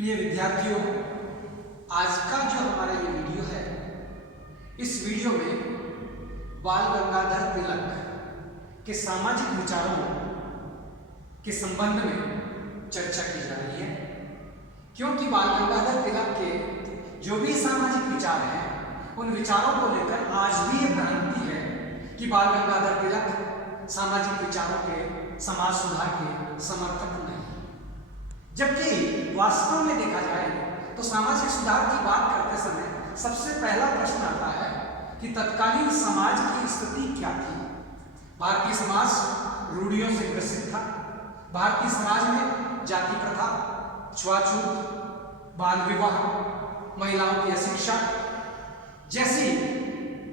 प्रिय विद्यार्थियों, आज का जो हमारा ये वीडियो है, इस वीडियो में बाल गंगाधर तिलक के सामाजिक विचारों के संबंध में चर्चा की जा रही है। क्योंकि बाल गंगाधर तिलक के जो भी सामाजिक विचार हैं, उन विचारों को लेकर आज भी ये भ्रांति है कि बाल गंगाधर तिलक सामाजिक विचारों के, समाज सुधार के समर्थक नहीं। जबकि वास्तव में देखा जाए तो सामाजिक सुधार की बात करते समय सबसे पहला प्रश्न आता है कि तत्कालीन समाज की स्थिति क्या थी। भारतीय समाज रूढ़ियों से ग्रसित था। भारतीय समाज में जाति प्रथा, छुआछूत, बाल विवाह, महिलाओं की अशिक्षा जैसी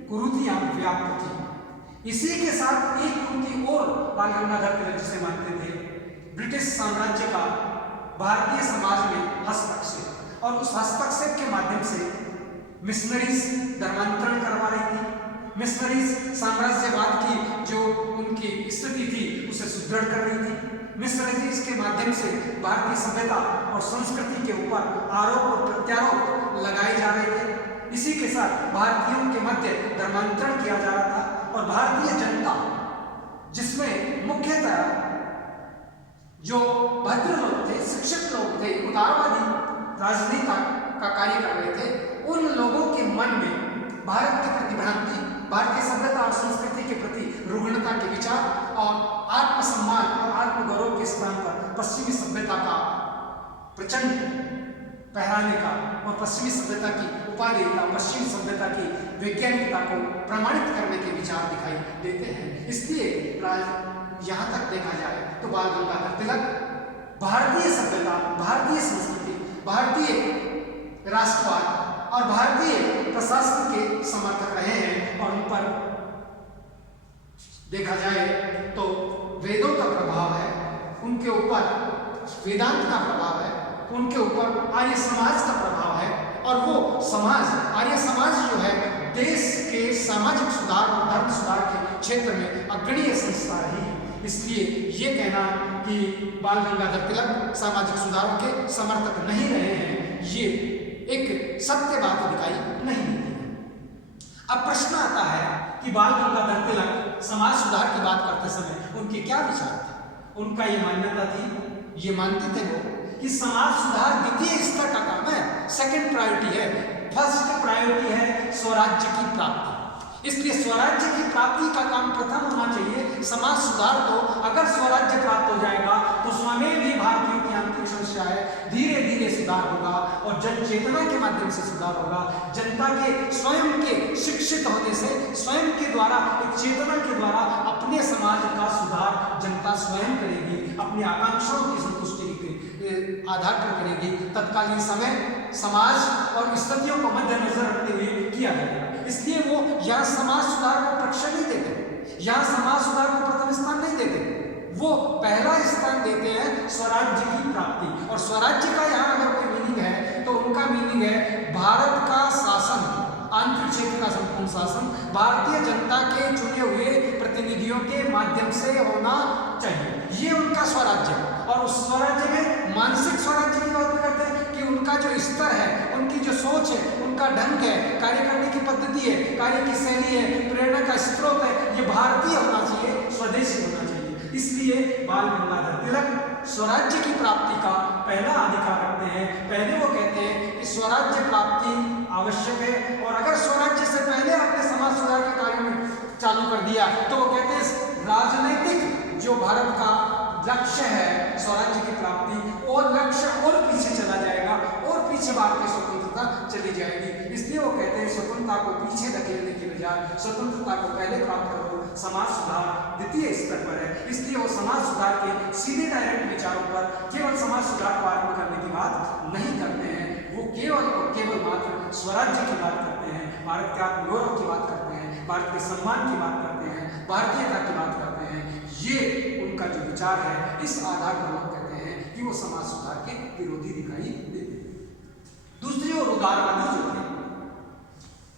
कुरीतियां व्याप्त थी। इसी के साथ एक कुरीति और बाल गंगाधर तिलक जिसे मानते थे, ब्रिटिश साम्राज्य का भारतीय समाज में हस्तक्षेप, और उस हस्तक्षेप के माध्यम से मिशनरीज धर्मांतरण करवा रही थी। मिशनरीज साम्राज्यवाद की जो उनकी स्थिति थी उसे सुदृढ़ कर रही थी। मिशनरीज के माध्यम से भारतीय सभ्यता और संस्कृति के ऊपर आरोप और प्रत्यारोप लगाए जा रहे थे। इसी के साथ भारतीयों के मध्य धर्मांतरण किया जा रहा था और भारतीय जनता, जिसमें मुख्यतः जो भद्र लोग थे, शिक्षित लोग थे, उदारवादी राजनीति का कार्य कर रहे थे, उन लोगों के मन में भारत के प्रति भ्रांति, भारतीय सभ्यता और संस्कृति के प्रति रुग्णता के विचार और आत्मसम्मान और आत्मगौरव के स्थान पर पश्चिमी सभ्यता का प्रचंड पहराने का और पश्चिमी सभ्यता की उपादेयता, पश्चिमी सभ्यता की वैज्ञानिकता को प्रमाणित करने के विचार दिखाई देते हैं। इसलिए यहाँ तक देखा जाए तो बाल गंगाधर तिलक भारतीय सभ्यता, भारतीय संस्कृति, भारतीय राष्ट्रवाद और भारतीय प्रशासन के समर्थक रहे हैं। और उन पर देखा जाए तो वेदों का प्रभाव है, उनके ऊपर वेदांत का प्रभाव है, उनके ऊपर आर्य समाज का प्रभाव है। और वो समाज, आर्य समाज जो है, देश के सामाजिक सुधार और धर्म सुधार के क्षेत्र में अग्रणीय संस्था रही है। इसलिए ये कहना कि बाल गंगाधर तिलक सामाजिक सुधारों के समर्थक नहीं रहे हैं, ये एक सत्य बात दिखाई नहीं देती है। अब प्रश्न आता है कि बाल गंगाधर तिलक समाज सुधार की बात करते समय उनके क्या विचार थे। उनका ये मान्यता थी, ये मानते थे वो कि समाज सुधार द्वितीय स्तर का काम है, सेकंड प्रायोरिटी है। फर्स्ट प्रायोरिटी है स्वराज्य की प्राप्ति। इसलिए स्वराज्य की प्राप्ति का काम प्रथम होना चाहिए। समाज सुधार तो अगर स्वराज्य प्राप्त हो जाएगा तो स्वयं भी भारतीयों की आंतरिक समस्या है, धीरे धीरे सुधार होगा और जन चेतना के माध्यम से सुधार होगा। जनता के स्वयं के शिक्षित होने से, स्वयं के द्वारा, एक चेतना के द्वारा अपने समाज का सुधार जनता स्वयं करेगी, अपनी आकांक्षाओं की संतुष्टि के आधार पर करेगी। तत्कालीन समय समाज और स्थितियों को मद्देनजर रखते हुए किया जाएगा। इसलिए वो यहाँ समाज सुधार को प्रश्रय नहीं देते, यहाँ समाज सुधार को प्रथम स्थान नहीं देते, वो पहला स्थान देते हैं स्वराज्य की प्राप्ति। और स्वराज्य का यहाँ अगर कोई मीनिंग है तो उनका मीनिंग है भारत का शासन, आंतरिक क्षेत्र का संपूर्ण शासन भारतीय जनता के चुने हुए प्रतिनिधियों के माध्यम से होना चाहिए। ये उनका स्वराज्य। और उस स्वराज्य में मानसिक स्वराज्य की बात करते हैं कि उनका जो स्तर है, उनकी जो सोच है, उनका ढंग है, कार्य करने की पद्धति है, कार्य की शैली है, प्रेरणा का स्रोत है, ये भारतीय होना चाहिए, स्वदेशी होना चाहिए। इसलिए बाल गंगाधर तिलक स्वराज्य की प्राप्ति का पहला अधिकार रखते हैं। पहले वो कहते हैं कि स्वराज्य प्राप्ति आवश्यक है, और अगर स्वराज्य से पहले आपने समाज सुधार के कार्य में चालू कर दिया तो वो कहते हैं राजनीतिक जो भारत का लक्ष्य है स्वराज्य की प्राप्ति, और लक्ष्य और पीछे चला जाएगा और पीछे भारतीय स्वतंत्रता चली जाएगी। इसलिए वो कहते हैं स्वतंत्रता को पीछे धकेलने की बजाय स्वतंत्रता को पहले प्राप्त करो, समाज सुधार द्वितीय स्तर पर है। इसलिए वो समाज सुधार के सीधे डायरेक्ट विचारों पर, केवल समाज सुधार को आरंभ करने की बात नहीं करते हैं। वो केवल और केवल मात्र स्वराज्य की बात करते हैं, भारत के आत्मगौरव की बात करते हैं, भारत के सम्मान की बात करते हैं, भारतीयता की बात करते हैं। ये उनका जो विचार है, इस आधार पर लोग कहते हैं कि वो समाज सुधार के विरोधी दिखाई देते हैं। दूसरी ओर उदारवादी जो थे,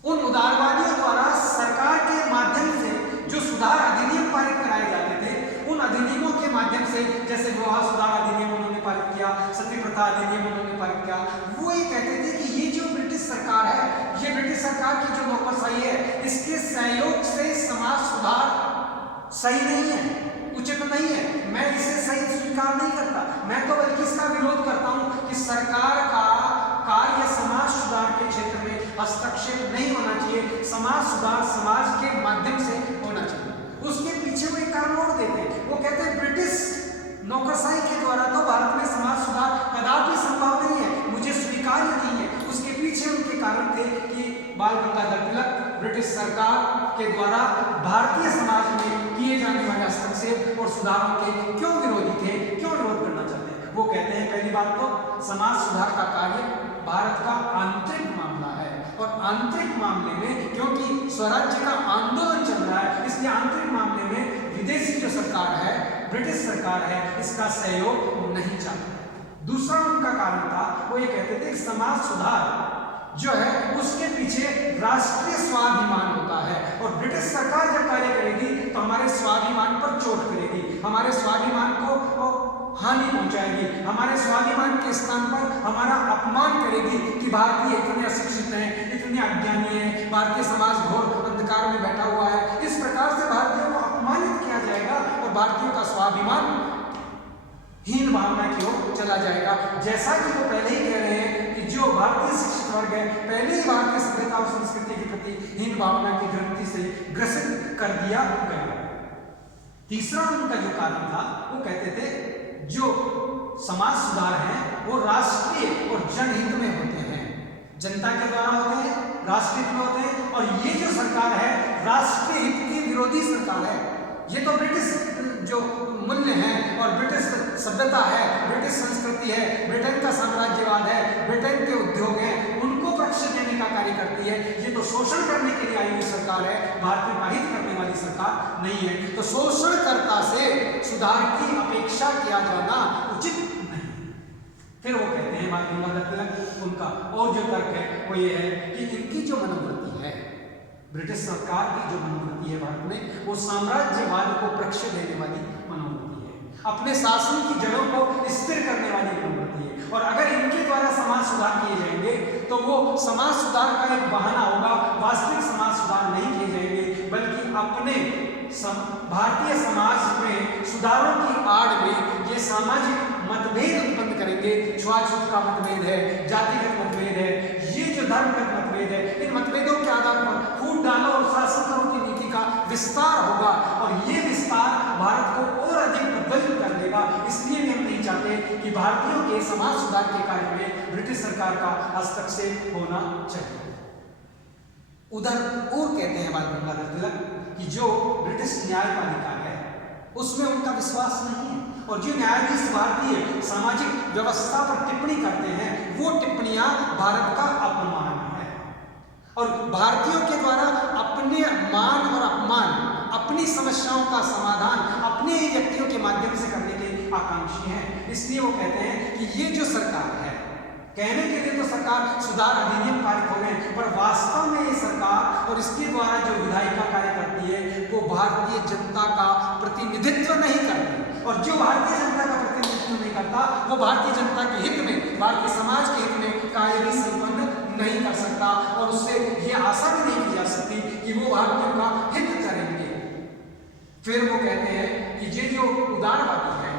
उन उदारवादियों द्वारा सरकार के माध्यम से जो सुधार अधिनियम पारित कराए जाते थे, उन अधिनियमों के माध्यम से, जैसे विवाह सुधार अधिनियम उन्होंने पारित किया, सती प्रथा अधिनियम उन्होंने पर किया, वो ये कहते थे कि ये जो ब्रिटिश सरकार है, ये ब्रिटिश सरकार की जो नौकरशाही है, इसके सहयोग से समाज सुधार सही नहीं है, उचित नहीं है। मैं इसे सही स्वीकार नहीं करता, मैं तो बल्कि इसका विरोध करता हूं कि सरकार का कार्य समाज सुधार के क्षेत्र में हस्तक्षेप नहीं होना चाहिए, समाज सुधार समाज के माध्यम से होना चाहिए। उसके पीछे वो एक कारण और देते हैं, वो कहते हैं ब्रिटिश नौकरशाही के द्वारा तो भारत में समाज सुधार कदापि संभव नहीं है, मुझे स्वीकार्य नहीं है। उसके पीछे उनके कारण थे कि बाल गंगाधर तिलक ब्रिटिश सरकार के द्वारा भारतीय समाज में किए जाने वाले हस्तक्षेप और सुधारों के क्यों विरोधी थे, क्यों विरोध करना चाहते हैं। वो कहते हैं पहली बात तो समाज सुधार का कार्य भारत का आंतरिक मामला है, और आंतरिक मामले में क्योंकि स्वराज्य का आंदोलन चल रहा है, इसलिए आंतरिक मामले में विदेशी जो सरकार है, ब्रिटिश सरकार है, इसका सहयोग नहीं चाहती। दूसरा उनका कारण था, वो ये कहते थे कि समाज सुधार जो है उसके पीछे राष्ट्रीय स्वाभिमान होता है, और ब्रिटिश सरकार जब कार्य करेगी तो हमारे स्वाभिमान पर चोट करेगी, हमारे स्वाभिमान को हानि पहुंचाएगी, हमारे स्वाभिमान के स्थान पर हमारा अपमान करेगी कि भारतीय इतने अशिक्षित हैं, इतने अज्ञानी हैं, भारतीय समाज घोर अंधकार में बैठा हुआ है। इस प्रकार से भारतीयों को अपमानित किया जाएगा और भारतीयों का स्वाभिमान हीन भावना की ओर चला जाएगा। जैसा कि वो पहले ही कह रहे हैं कि जो भारतीय शिक्षित वर्ग है, पहले ही भारतीय सभ्यता और संस्कृति के प्रति हीन भावना की ग्रंथि से ग्रसित कर दिया गया। तीसरा उनका जो कारण था, वो कहते थे जो समाज सुधार है वो राष्ट्रीय और जनहित में होते हैं, जनता के द्वारा होते हैं, राष्ट्रीय हित में होते हैं, और ये जो सरकार है राष्ट्रीय हित की विरोधी सरकार है। ये तो ब्रिटिश जो मूल्य हैं और ब्रिटिश सभ्यता है, ब्रिटिश संस्कृति है, ब्रिटेन का साम्राज्यवाद है, ब्रिटेन के उद्योग हैं, उनको प्रशिक्षण देने का कार्य करती है। ये तो शोषण करने के लिए आई हुई सरकार है, भारत में हित करने वाली सरकार नहीं है। तो शोषणकर्ता से सुधार की अपेक्षा किया जाना उचित नहीं। फिर वो कहते हैं बाल गंगाधर तिलक, उनका और जो तर्क है वो ये है कि इनकी जो मनोवृत्ति है, ब्रिटिश सरकार की जो मनोवृत्ति है भारत में, वो साम्राज्यवाद को प्रशिक्षण देने वाली मनोवृत्ति है, अपने शासन की जड़ों को स्थिर करने वाली मनोवृत्ति है। और अगर इनके द्वारा समाज सुधार किए जाएंगे तो वो समाज सुधार का एक बहाना होगा, वास्तविक समाज सुधार नहीं किए जाएंगे, बल्कि अपने भारतीय समाज में सुधारों की आड़ में ये सामाजिक मतभेद उत्पन्न करेंगे। छुआछूत का मतभेद है, जातिगत मतभेद है, ये जो धर्मगत मतभेद है, इन मतभेदों के आधार पर फूट डालो और शासन करो की नीति का विस्तार होगा, और ये विस्तार भारत को और अधिक प्रबलित कर देगा। इसलिए भी हम नहीं चाहते कि भारतीयों के समाज सुधार के कार्य में ब्रिटिश सरकार का हस्तक्षेप होना चाहिए। उधर और कहते हैं बाल गंगाधर तिलक कि जो ब्रिटिश न्यायपालिका है उसमें उनका विश्वास नहीं है, और जो न्यायाधीश भारतीय सामाजिक व्यवस्था पर टिप्पणी करते हैं वो टिप्पणियां भारत का अपमान है, और भारतीयों के द्वारा अपने मान और अपमान, अपनी समस्याओं का समाधान अपने ही व्यक्तियों के माध्यम से करने के आकांक्षी हैं। इसलिए वो कहते हैं कि ये जो सरकार है, कहने के लिए तो सरकार सुधार अधिनियम पारित हो गए, पर वास्तव में ये सरकार और इसके द्वारा जो विधायिका कार्य करती है वो भारतीय जनता का प्रतिनिधित्व नहीं करती, और जो भारतीय जनता का प्रतिनिधित्व नहीं करता वो भारतीय जनता के हित में, भारतीय समाज के हित में कार्य भी संपन्न नहीं कर सकता, और उससे ये आशा भी नहीं की जा सकती कि वो भारतीयों का हित करेंगे। फिर वो कहते हैं कि ये जो उदारवादी है,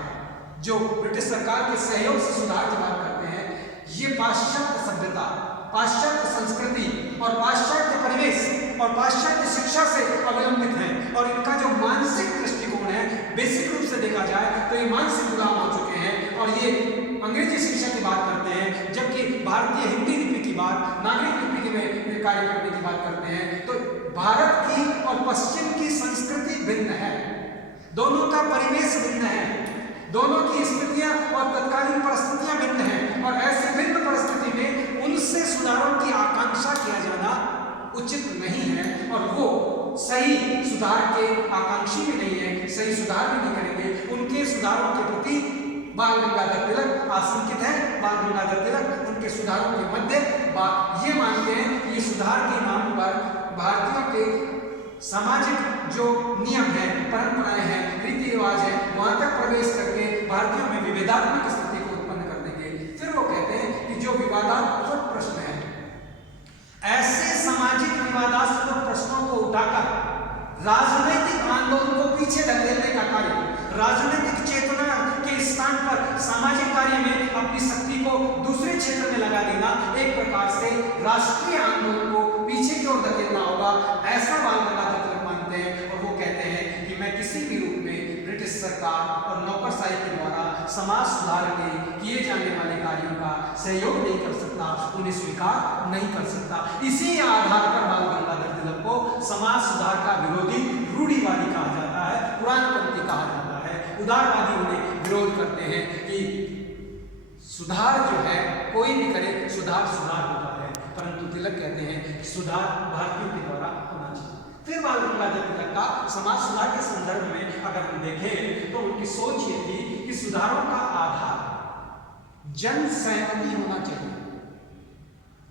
जो ब्रिटिश सरकार के सहयोग से सुधार की बात करते हैं, ये पाश्चात्य सभ्यता, पाश्चात्य संस्कृति और पाश्चात्य परिवेश और पाश्चात्य शिक्षा से अवलंबित है, और इनका जो मानसिक दृष्टिकोण है बेसिक रूप से देखा जाए तो ये मानसिक गुलाम हो चुके हैं, और ये अंग्रेजी शिक्षा की बात करते हैं, जबकि भारतीय हिंदी लिपि की बात, नागरिक लिपि में कार्य करने की बात करते हैं। तो भारत की और पश्चिम की संस्कृति भिन्न है, दोनों का परिवेश भिन्न है, दोनों की स्थितियां और तत्कालीन परिस्थितियां भिन्न हैं, और ऐसे भिन्न परिस्थिति में उनसे सुधारों की आकांक्षा किया जाना उचित नहीं है, और वो सही सुधार के आकांक्षी भी नहीं है, सही सुधार भी नहीं करेंगे। उनके सुधारों के प्रति बाल गंगाधर तिलक आशंकित है। बाल गंगाधर तिलक उनके सुधारों के मध्य ये मानते हैं कि ये सुधार के नाम पर भारतीयों के सामाजिक जो नियम है, परंपराएं हैं, रीति रिवाज है, वहां तक प्रवेश करके भारतीयों में विभेदात्मक स्थिति को उत्पन्न कर देंगे। फिर वो कहते हैं विवादास्पद प्रश्न है, ऐसे सामाजिक विवादास्पद प्रश्नों को उठाकर राजनीतिक आंदोलन को पीछे धकेलने का कार्य, राजनीतिक चेतना के स्थान पर सामाजिक कार्य में अपनी शक्ति को दूसरे क्षेत्र में लगा देना, एक प्रकार से राष्ट्रीय आंदोलन को पीछे की ओर धकेलना होगा, ऐसा बाल गंगाधर तिलक मानते हैं। और वो कहते हैं कि मैं किसी भी रूप में ब्रिटिश सरकार और नौकरशाही के द्वारा समाज सुधार के किए जाने वाले कार्यों का सहयोग नहीं कर सकता, उन्हें स्वीकार नहीं कर सकता। इसी आधार पर बाल गंगाधर तिलक को समाज सुधार का विरोधी रूढ़िवादी कहा जाता है, पुराणपंथी कहा जाता है। उदारवादी उन्हें विरोध करते हैं कि सुधार जो है कोई भी करे, सुधार सुधार होता है, परंतु तिलक कहते हैं कि सुधार भारतीयों के द्वारा होना चाहिए। फिर बाल गंगाधर तिलक का समाज सुधार के संदर्भ में अगर हम देखें तो उनकी सोच ये थी कि सुधारों का आधार जन सहमति होना चाहिए,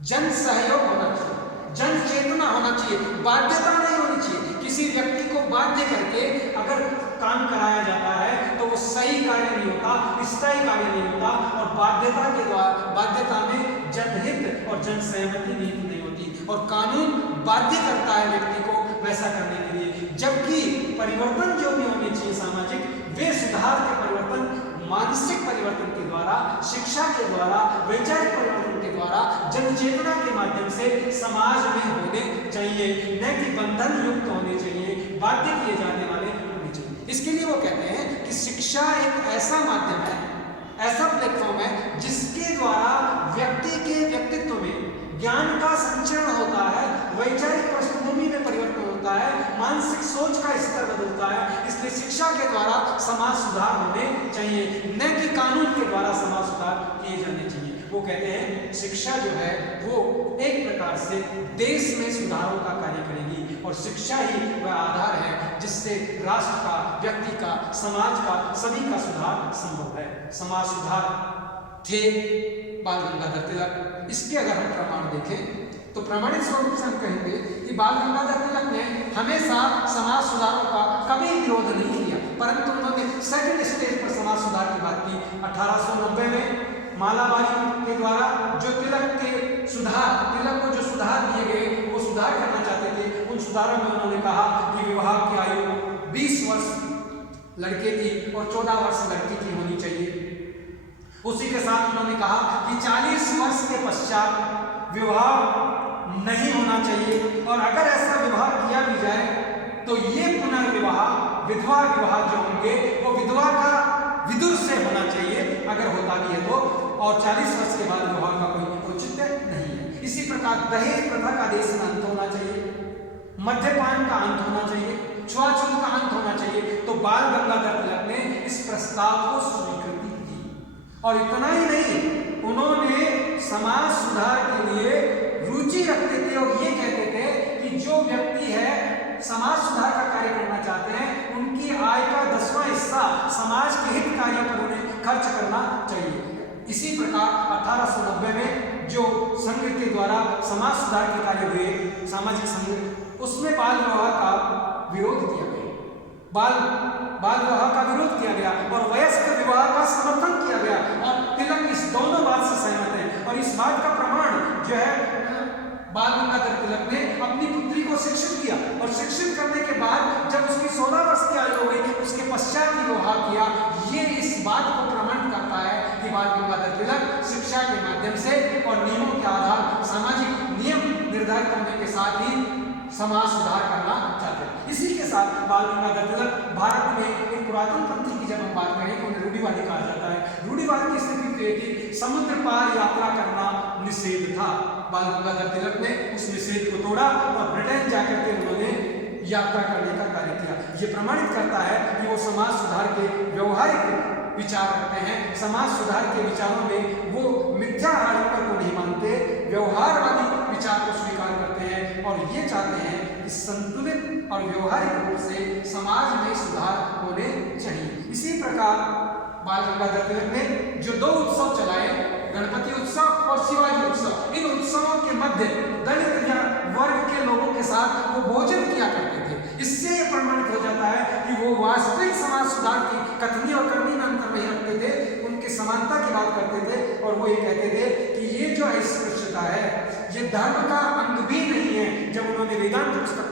जन सहयोग होना चाहिए, जन चेतना होना चाहिए, बाध्यता नहीं होनी चाहिए। किसी व्यक्ति को बाध्य करके अगर काम कराया जाता है तो वो सही कार्य नहीं होता, स्थायी कार्य नहीं होता, और बाध्यता के द्वारा, बाध्यता में जनहित और जन सहमति नहीं होती, और कानून बाध्य करता है व्यक्ति को वैसा करने के लिए। जबकि परिवर्तन जो भी होने चाहिए सामाजिक, वे सुधार के परिवर्तन मानसिक परिवर्तन के द्वारा, शिक्षा के द्वारा, वैचारिक परिवर्तन के द्वारा, जन चेतना के माध्यम से समाज में होने चाहिए, न कि बंधन युक्त होने चाहिए, बाध्य किए जाने वाले होने चाहिए। इसके लिए वो कहते हैं कि शिक्षा एक ऐसा माध्यम है, ऐसा प्लेटफॉर्म है जिसके द्वारा व्यक्ति के व्यक्तित्व में ज्ञान का संचरण होता है, वैचारिक पृष्ठभूमि में परिवर्तन होता है, मानसिक सोच का स्तर बदलता है। इसलिए शिक्षा के द्वारा समाज सुधार होने चाहिए, न कि कानून के द्वारा समाज सुधार किए जाने चाहिए। वो कहते हैं शिक्षा जो है वो एक प्रकार से देश में सुधारों का कार्य करेगी, और शिक्षा ही वह आधार है जिससे राष्ट्र का, व्यक्ति का, समाज का, सभी का सुधार संभव है। समाज सुधार थे बाल गंगाधर तिलक। इसके अगर हम प्रमाण देखें तो प्रमाणित स्वरूप से हम कहेंगे कि बाल गंगाधर तिलक ने हमेशा समाज सुधारों का कभी विरोध नहीं किया, परंतु उन्होंने सेकंड स्टेज पर समाज सुधार की बात की। 1890 में मालाबारी के द्वारा जो तिलक को जो सुधार दिए गए, वो सुधार करना चाहते थे। उन सुधारों में उन्होंने कहा कि विवाह की आयु 20 वर्ष लड़के की और 14 वर्ष लड़की की होनी चाहिए। उसी के साथ उन्होंने कहा कि 40 वर्ष के पश्चात विवाह नहीं होना चाहिए, और अगर ऐसा विवाह किया भी जाए तो ये पुनर्विवाह, विधवा विवाह जो होंगे वो विधवा का विदुर से होना चाहिए अगर होता भी है तो, और 40 वर्ष के बाद विवाह का कोई औचित्य नहीं है। इसी प्रकार दहेज प्रथा का देश में अंत होना चाहिए, मद्यपान का अंत होना चाहिए, छुआछूत का अंत होना चाहिए। तो बाल गंगाधर तिलक ने इस प्रस्ताव को स्वीकृति दी, और इतना ही नहीं, उन्होंने समाज सुधार के लिए रुचि रखते थे और ये कहते थे कि जो व्यक्ति है समाज सुधार का कार्य करना चाहते हैं, उनकी आय का 10वां हिस्सा समाज के हित कार्यों पर उन्हें खर्च करना चाहिए। इसी प्रकार 1890 में जो संघ के द्वारा समाज सुधार के कार्य हुए, सामाजिक संघ, उसमें बाल विवाह का विरोध किया गया, बाल विवाह का विरोध किया गया और वयस्क विवाह का समर्थन किया गया। और तिलक इस दोनों बात से सहमत है, और इस बात का प्रमाण जो है बाल गंगाधर तिलक ने अपनी पुत्री को शिक्षित किया, और शिक्षित करने के बाद जब उसकी 16 वर्ष की आयु हो गई, उसके पश्चात ही विवाह किया। ये इस बात को प्रमाण करता है कि बाल गंगाधर तिलक शिक्षा के माध्यम से और नियमों के आधार, सामाजिक नियम निर्धारित करने के साथ ही समाज सुधार करना चाहते हैं। इसी के साथ बाल गंगाधर तिलक भारत में एक पुरातन पंथी की जब हम बात करें तो उन्हें रूढ़िवादी कहा जाता है। रूढ़िवाद की स्थिति तो ये थी, समुद्र पार यात्रा करना निषेध था। बाल गंगाधर तिलक ने उस निषेध को तोड़ा और ब्रिटेन जाकर के उन्होंने यात्रा करने का कार्य किया। ये प्रमाणित करता है कि वो समाज सुधार के व्यवहारिक विचार रखते हैं। समाज सुधार के विचारों में वो मिथ्या आडंबर को नहीं मानते, व्यवहारवादी विचार को स्वीकार करते हैं और ये चाहते हैं कि संतुलित और व्यवहारिक रूप से समाज में सुधार होने चाहिए। इसी प्रकार बाल गंगाधर तिलक ने जो 2 उत्सव चलाए, गणपति उत्सव और शिवाजी उत्सव, इन उत्सवों के मध्य दलित या वर्ग के लोगों के साथ वो भोजन किया करते थे। इससे ये प्रमाणित हो जाता है कि वो वास्तविक समाज सुधार की कथनी और करनी में अंतर नहीं रखते थे, उनकी समानता की बात करते थे और वो ये कहते थे कि ये जो ये धर्म का अंग भी नहीं है। जब उन्होंने वेदांत पुस्तक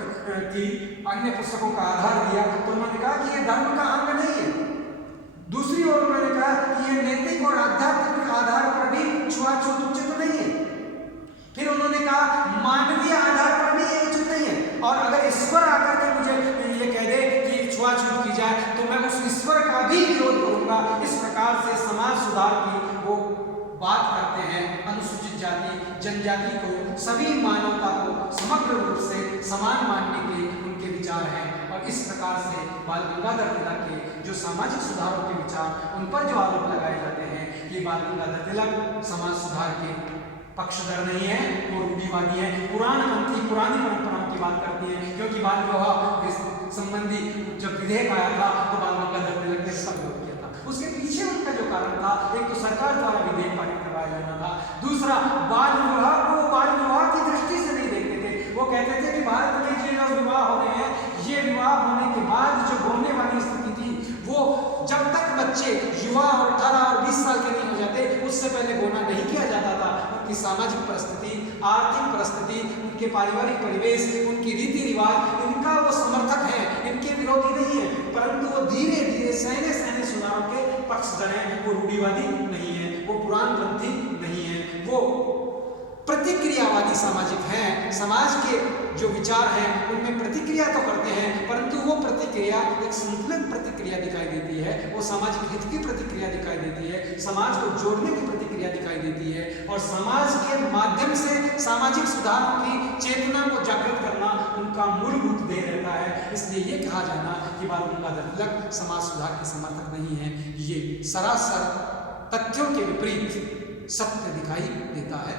की अन्य पुस्तकों का आधार दिया तो उन्होंने कहा कि ये धर्म का अंग नहीं है। दूसरी ओर उन्होंने कहा कि ये नैतिक और आध्यात्मिक आधार पर भी छुआछूत उचित नहीं है। फिर उन्होंने कहा मानवीय आधार पर भी ये उचित नहीं है। और अगर ईश्वर आकर के मुझे ये कह दे कि छुआछूत की जाए तो मैं उस ईश्वर का भी विरोध करूंगा। इस प्रकार से समाज सुधार की वो बात करते हैं। अनुसूचित जाति जनजाति को, सभी मानवता को समग्र रूप से समान मानने के उनके विचार हैं। और इस प्रकार से बाल गंगाधर तिलक के जो सामाजिक सुधारों के विचार, उन पर जो आरोप लगाए जाते हैं कि बाल गंगाधर तिलक समाज सुधार के पक्षधर नहीं है, वो रूढ़िवादी है, पुराणपंथी पुरानी परंपराओं की बात करती है। क्योंकि बाल विवाह संबंधी जब विधेयक आया था तो बाल गंगाधर तिलक ने इसका विरोध किया था। उसके पीछे उनका जो कारण था, एक तो सरकार द्वारा विधेयक पारित करवाया जाना था, दूसरा बाल विवाह को बाल विवाह की दृष्टि से नहीं देखते थे। वो कहते थे कि भारत में ये जो विवाह हो रहे हैं, ये विवाह होने के बाद जो होने वाली स्थिति थी, वो जब तक बच्चे युवा और 18 और 20 साल के नहीं हो जाते उससे पहले गोना नहीं किया जाता था। उनकी सामाजिक परिस्थिति, आर्थिक परिस्थिति, उनके पारिवारिक परिवेश, उनकी रीति रिवाज, इनका वो समर्थक है, इनके विरोधी नहीं है। परंतु वो धीरे धीरे सैन्य सुधारों के पक्षधर हैं। वो रूढ़िवादी नहीं है, वो पुराणपंथी नहीं है, वो प्रतिक्रियावादी सामाजिक हैं। समाज के जो विचार हैं उनमें प्रतिक्रिया तो करते हैं, परंतु वो प्रतिक्रिया एक संतुलित प्रतिक्रिया दिखाई देती है, वो सामाजिक हित की प्रतिक्रिया दिखाई देती है, समाज को जोड़ने की प्रतिक्रिया दिखाई देती है। और समाज के माध्यम से सामाजिक सुधारों की चेतना को जागृत करना उनका मूलभूत ध्येय रहता है। इसलिए ये कहा जाना कि बाल गंगाधर तिलक समाज सुधार के समर्थक नहीं है, ये सरासर तथ्यों के विपरीत सत्य दिखाई देता है।